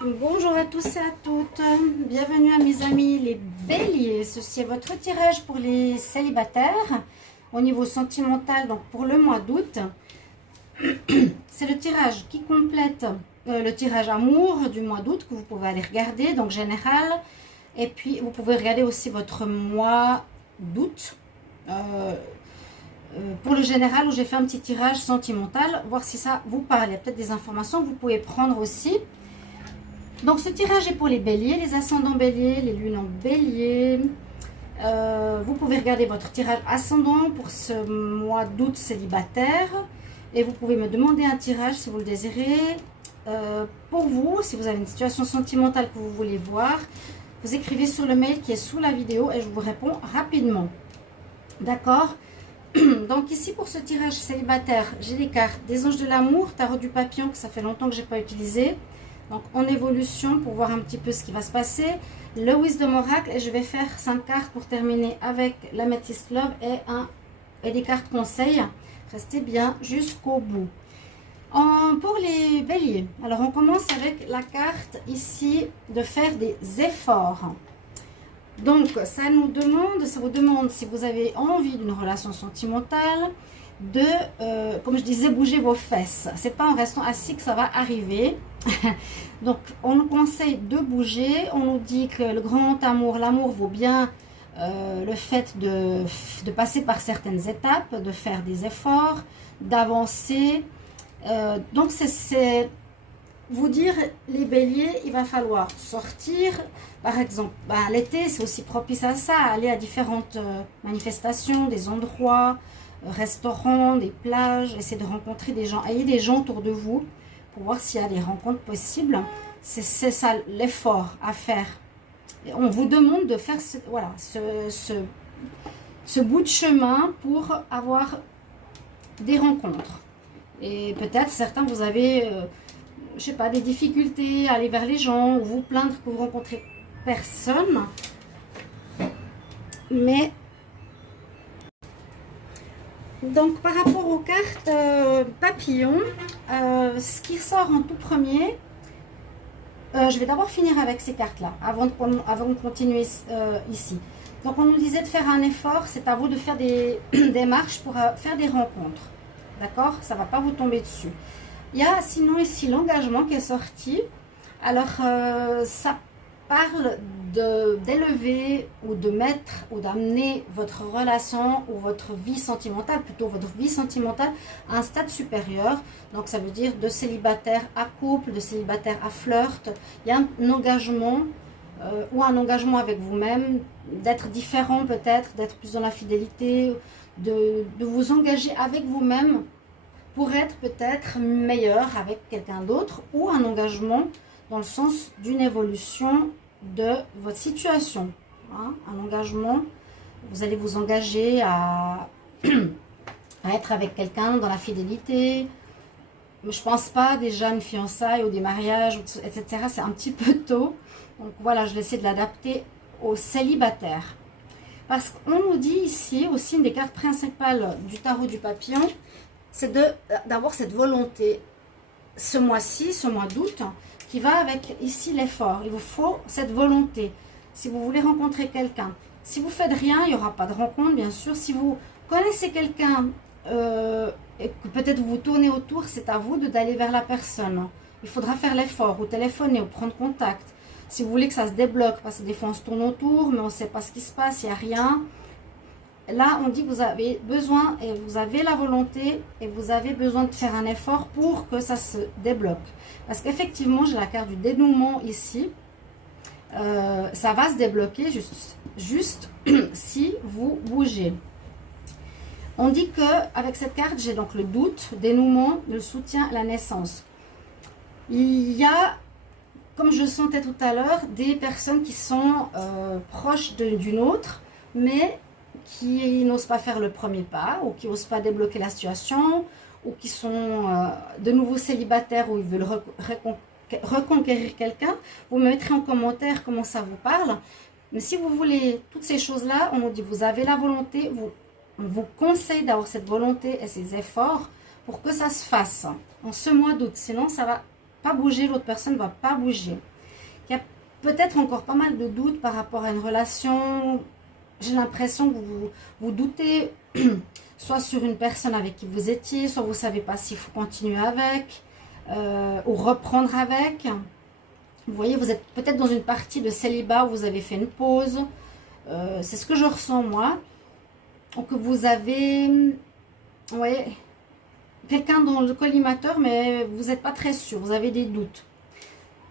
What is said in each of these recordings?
Bonjour à tous et à toutes, bienvenue à mes amis les béliers. Ceci est votre tirage pour les célibataires au niveau sentimental, donc pour le mois d'août. C'est le tirage qui complète le tirage amour du mois d'août que vous pouvez aller regarder, donc général. Et puis vous pouvez regarder aussi votre mois d'août pour le général où j'ai fait un petit tirage sentimental, voir si ça vous parle. Il y a peut-être des informations que vous pouvez prendre aussi. Donc ce tirage est pour les béliers, les ascendants béliers, les lunes en bélier. Vous pouvez regarder votre tirage ascendant pour ce mois d'août célibataire. Et vous pouvez me demander un tirage si vous le désirez. Pour vous, si vous avez une situation sentimentale que vous voulez voir, vous écrivez sur le mail qui est sous la vidéo et je vous réponds rapidement. D'accord? Donc ici pour ce tirage célibataire, j'ai les cartes des anges de l'amour, tarot du papillon que ça fait longtemps que je n'ai pas utilisé. Donc en évolution pour voir un petit peu ce qui va se passer. Le Wisdom Oracle et je vais faire 5 cartes pour terminer avec l'Amethyst Love et des cartes conseils. Restez bien jusqu'au bout. Pour les béliers, alors on commence avec la carte ici de faire des efforts. Donc ça vous demande si vous avez envie d'une relation sentimentale, de, comme je disais, bouger vos fesses. C'est pas en restant assis que ça va arriver. Donc on nous conseille de bouger. On nous dit que le grand amour, l'amour vaut bien le fait de passer par certaines étapes, de faire des efforts, d'avancer. Donc c'est vous dire, les béliers, il va falloir sortir. Par exemple, l'été, c'est aussi propice à ça, aller à différentes manifestations, des endroits, restaurants, des plages, essayer de rencontrer des gens. Ayez des gens autour de vous pour voir s'il y a des rencontres possibles. C'est ça l'effort à faire. Et on vous demande de faire ce bout de chemin pour avoir des rencontres. Et peut-être certains, vous avez... je sais pas, des difficultés à aller vers les gens ou vous plaindre que vous rencontrez personne. Mais donc par rapport aux cartes papillons, ce qui sort en tout premier, je vais d'abord finir avec ces cartes là avant de continuer ici. Donc on nous disait de faire un effort, c'est à vous de faire des démarches pour faire des rencontres. D'accord? Ça ne va pas vous tomber dessus. Il y a sinon ici l'engagement qui est sorti. Alors ça parle d'élever ou de mettre ou d'amener votre relation ou votre vie sentimentale, plutôt votre vie sentimentale à un stade supérieur. Donc ça veut dire de célibataire à couple, de célibataire à flirt. Il y a un engagement ou un engagement avec vous-même, d'être différent peut-être, d'être plus dans la fidélité, de vous engager avec vous-même pour être peut-être meilleur avec quelqu'un d'autre, ou un engagement dans le sens d'une évolution de votre situation. Hein, un engagement, vous allez vous engager à être avec quelqu'un dans la fidélité. Je ne pense pas déjà une fiançailles ou des mariages, etc. C'est un petit peu tôt. Donc voilà, je vais essayer de l'adapter aux célibataires. Parce qu'on nous dit ici, aussi une des cartes principales du tarot du papillon, c'est d'avoir cette volonté ce mois-ci, ce mois d'août, qui va avec ici l'effort. Il vous faut cette volonté. Si vous voulez rencontrer quelqu'un, si vous faites rien, il n'y aura pas de rencontre, bien sûr. Si vous connaissez quelqu'un et que peut-être vous tournez autour, c'est à vous d'aller vers la personne. Il faudra faire l'effort, ou téléphoner, ou prendre contact. Si vous voulez que ça se débloque, parce que des fois on se tourne autour, mais on ne sait pas ce qui se passe, il n'y a rien. Là, on dit que vous avez besoin et vous avez la volonté et vous avez besoin de faire un effort pour que ça se débloque. Parce qu'effectivement, j'ai la carte du dénouement ici. Ça va se débloquer juste si vous bougez. On dit qu'avec cette carte, j'ai donc le doute, dénouement, le soutien, la naissance. Il y a, comme je le sentais tout à l'heure, des personnes qui sont proches d'une autre, mais qui n'osent pas faire le premier pas, ou qui n'osent pas débloquer la situation, ou qui sont de nouveau célibataires, ou ils veulent reconquérir quelqu'un. Vous me mettrez en commentaire comment ça vous parle. Mais si vous voulez toutes ces choses-là, on nous dit vous avez la volonté, on vous conseille d'avoir cette volonté et ces efforts pour que ça se fasse en ce mois d'août. Sinon, ça va pas bouger, l'autre personne ne va pas bouger. Il y a peut-être encore pas mal de doutes par rapport à une relation. J'ai l'impression que vous doutez, soit sur une personne avec qui vous étiez, soit vous ne savez pas s'il faut continuer avec, ou reprendre avec. Vous voyez, vous êtes peut-être dans une partie de célibat où vous avez fait une pause. C'est ce que je ressens moi. Ou que vous avez, ouais, quelqu'un dans le collimateur, mais vous n'êtes pas très sûr, vous avez des doutes.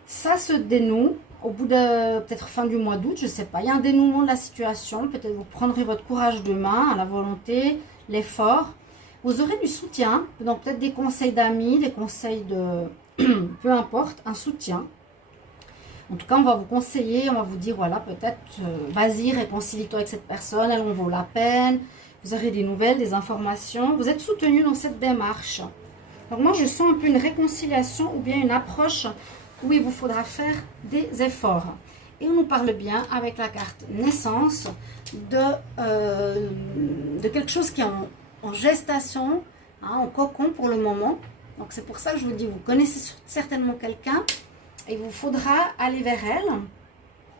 Ça se dénoue au bout de peut-être fin du mois d'août, je ne sais pas. Il y a un dénouement de la situation. Peut-être vous prendrez votre courage de main, la volonté, l'effort. Vous aurez du soutien, donc peut-être des conseils d'amis, des conseils de... peu importe, un soutien. En tout cas, on va vous conseiller, on va vous dire, voilà, peut-être, vas-y, réconcilie-toi avec cette personne, elle en vaut la peine. Vous aurez des nouvelles, des informations. Vous êtes soutenu dans cette démarche. Donc moi, je sens un peu une réconciliation ou bien une approche où il vous faudra faire des efforts. Et on nous parle bien, avec la carte naissance, de quelque chose qui est en gestation, hein, en cocon pour le moment. Donc c'est pour ça que je vous dis, vous connaissez certainement quelqu'un. Il vous faudra aller vers elle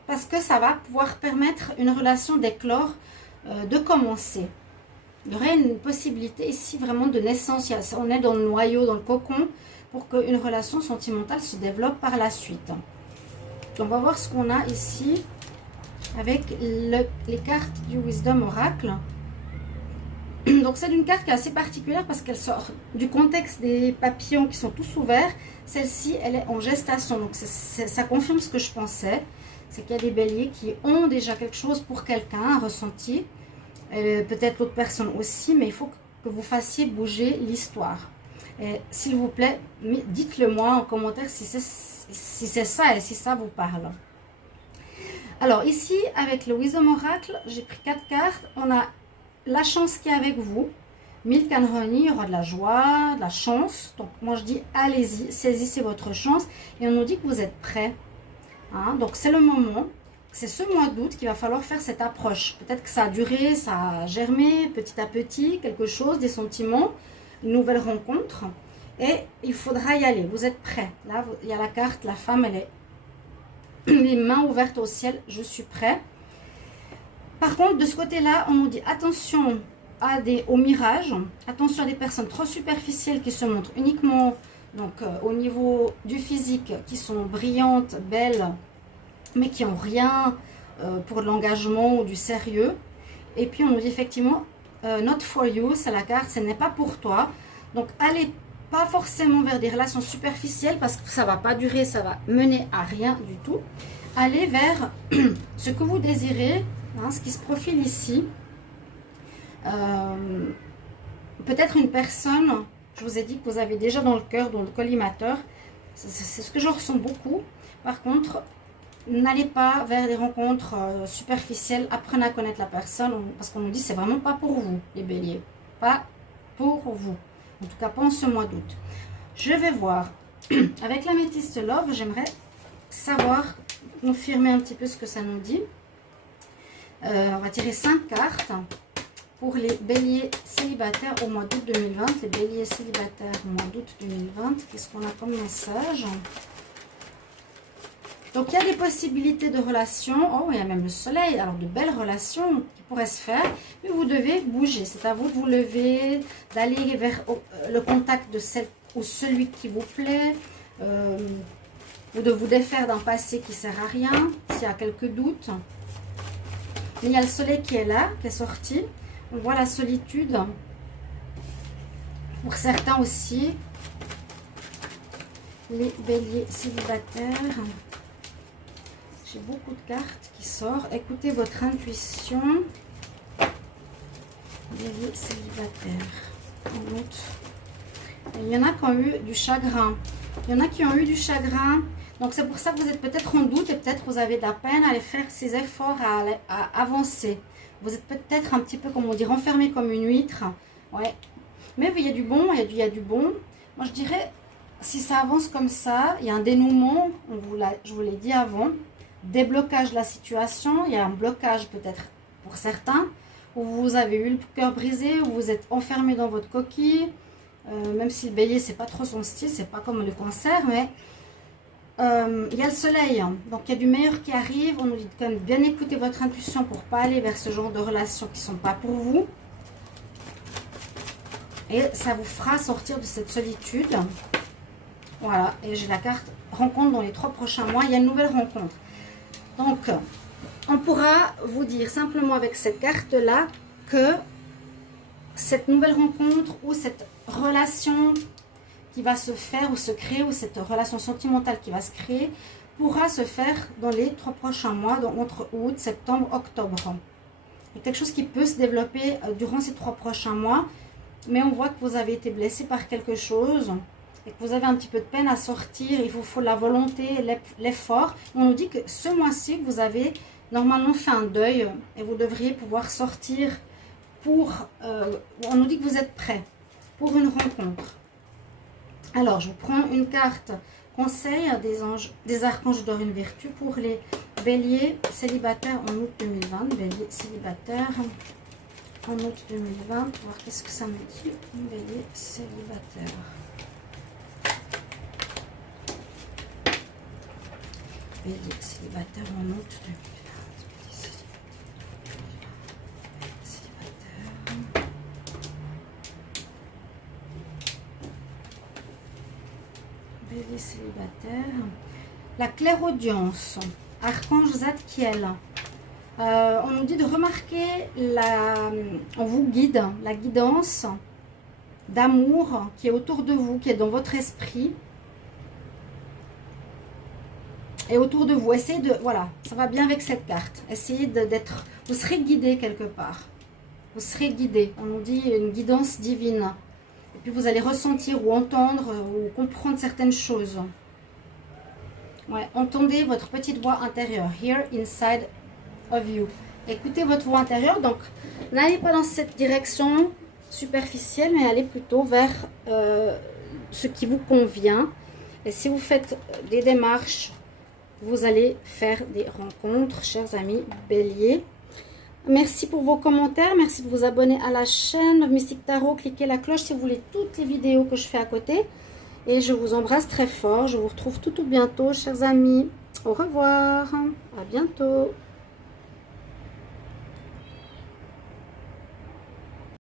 parce que ça va pouvoir permettre une relation d'éclore, de commencer. Il y aurait une possibilité ici vraiment de naissance. On est dans le noyau, dans le cocon, pour qu'une relation sentimentale se développe par la suite. On va voir ce qu'on a ici avec les cartes du Wisdom Oracle. Donc c'est une carte qui est assez particulière parce qu'elle sort du contexte des papillons qui sont tous ouverts. Celle-ci, elle est en gestation. Donc ça confirme ce que je pensais. C'est qu'il y a des béliers qui ont déjà quelque chose pour quelqu'un, un ressenti. Peut-être l'autre personne aussi, mais il faut que vous fassiez bouger l'histoire. S'il vous plaît, dites-le moi en commentaire si c'est ça et si ça vous parle. Alors ici, avec le Wisdom Oracle, j'ai pris 4 cartes. On a la chance qui est avec vous. Milk and Honey, il y aura de la joie, de la chance. Donc moi je dis allez-y, saisissez votre chance. Et on nous dit que vous êtes prêts. Hein? Donc c'est le moment. C'est ce mois d'août qu'il va falloir faire cette approche. Peut-être que ça a duré, ça a germé petit à petit, quelque chose, des sentiments, une nouvelle rencontre. Et il faudra y aller. Vous êtes prêts. Là, il y a la carte, la femme, elle est les mains ouvertes au ciel. Je suis prêt. Par contre, de ce côté-là, on nous dit attention au mirage, attention à des personnes trop superficielles qui se montrent uniquement donc, au niveau du physique, qui sont brillantes, belles, mais qui n'ont rien pour de l'engagement ou du sérieux. Et puis, on nous dit effectivement, not for you, c'est la carte, ce n'est pas pour toi. Donc, allez pas forcément vers des relations superficielles parce que ça ne va pas durer, ça va mener à rien du tout. Allez vers ce que vous désirez. Hein, ce qui se profile ici, peut-être une personne, je vous ai dit que vous avez déjà dans le cœur, dans le collimateur, c'est ce que je ressens beaucoup. Par contre, n'allez pas vers des rencontres superficielles, apprenez à connaître la personne, parce qu'on nous dit que c'est vraiment pas pour vous, les béliers, pas pour vous, en tout cas pas en ce mois d'août. Je vais voir, avec la Métiste Love, j'aimerais savoir, confirmer un petit peu ce que ça nous dit. On va tirer 5 cartes pour les béliers célibataires au mois d'août 2020. Les béliers célibataires au mois d'août 2020. Qu'est-ce qu'on a comme message? Donc, il y a des possibilités de relations. Oh, il y a même le soleil. Alors, de belles relations qui pourraient se faire. Mais vous devez bouger. C'est à vous de vous lever, d'aller vers le contact de celle ou celui qui vous plaît. Ou de vous défaire d'un passé qui ne sert à rien, s'il y a quelques doutes. Mais il y a le soleil qui est là, qui est sorti. On voit la solitude. Pour certains aussi. Les béliers célibataires. J'ai beaucoup de cartes qui sortent. Écoutez votre intuition. Béliers célibataires. En août. Il y en a qui ont eu du chagrin. Il y en a qui ont eu du chagrin. Donc, c'est pour ça que vous êtes peut-être en doute et peut-être vous avez de la peine à aller faire ces efforts, à avancer. Vous êtes peut-être un petit peu, comme on dit, renfermé comme une huître. Ouais. Mais il y a du bon, il y a du bon. Moi, je dirais, si ça avance comme ça, il y a un dénouement, je vous l'ai dit avant, déblocage de la situation. Il y a un blocage peut-être pour certains, où vous avez eu le cœur brisé, où vous êtes enfermé dans votre coquille. Même si le bélier, c'est pas trop son style, c'est pas comme le cancer, mais il y a le soleil, hein. Donc il y a du meilleur qui arrive. On nous dit quand même bien écouter votre intuition pour pas aller vers ce genre de relations qui sont pas pour vous. Et ça vous fera sortir de cette solitude. Voilà, et j'ai la carte rencontre dans les 3 prochains mois. Il y a une nouvelle rencontre. Donc, on pourra vous dire simplement avec cette carte-là que cette nouvelle rencontre ou cette relation qui va se faire ou se créer, ou cette relation sentimentale qui va se créer, pourra se faire dans les 3 prochains mois, donc entre août, septembre, octobre. Il y a quelque chose qui peut se développer durant ces 3 prochains mois, mais on voit que vous avez été blessé par quelque chose et que vous avez un petit peu de peine à sortir. Il vous faut la volonté, l'effort. On nous dit que ce mois-ci, vous avez normalement fait un deuil et vous devriez pouvoir sortir pour... on nous dit que vous êtes prêt pour une rencontre. Alors, je vous prends une carte conseil des anges, des archanges d'or, une vertu pour les béliers célibataires en août 2020. Bélier célibataire en août 2020. On va voir qu'est-ce que ça me dit. Bélier célibataire. Bélier célibataire en août 2020. Bélier célibataire. La clairaudience. Archange Zadkiel. On nous dit de remarquer on vous guide, la guidance d'amour qui est autour de vous, qui est dans votre esprit et autour de vous. Essayez de, voilà, ça va bien avec cette carte. Essayez d'être, vous serez guidé quelque part. Vous serez guidé. On nous dit une guidance divine. Et puis vous allez ressentir ou entendre ou comprendre certaines choses. Ouais, entendez votre petite voix intérieure. Hear inside of you. Écoutez votre voix intérieure. Donc, n'allez pas dans cette direction superficielle, mais allez plutôt vers ce qui vous convient. Et si vous faites des démarches, vous allez faire des rencontres, chers amis béliers. Merci pour vos commentaires. Merci de vous abonner à la chaîne Mystique Tarot. Cliquez la cloche si vous voulez toutes les vidéos que je fais à côté. Et je vous embrasse très fort. Je vous retrouve tout bientôt, chers amis. Au revoir. À bientôt.